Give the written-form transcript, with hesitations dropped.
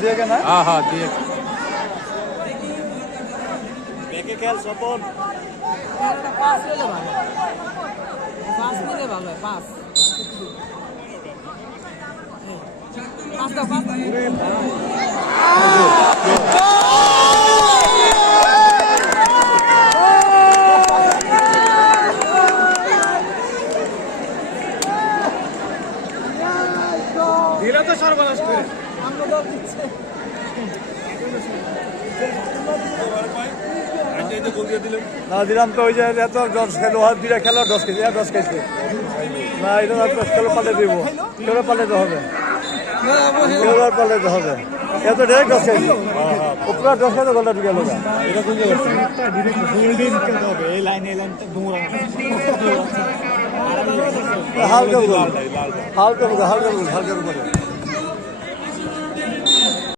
দিয়ে কেনা হ্যাঁ দিয়ে ব্যাকে খেল স্বপন পাঁচ নিলে ভালো, পাঁচ নিলে ভালো হয়, পাঁচ পাঁচটা পাঁচ দিলে তো সর্বনাশ করে না দিলাম তো ওই যে এত 10 খেলো আর দুইটা খেলো 10 কেজি 10 কেজি না এটা 10 কিলো পালে দিব কিলো পালে তো হবে কিলো পালে তো হবে এত ডাইরেক্ট 10 কেজি উপরা 10 কেজি গোলটা ঢুকে গেল এটা কোন জায়গা ডাইরেক্ট হোল্ডিং করতে হবে এই লাইনটা দৌড়া হালকা হালকা হালকা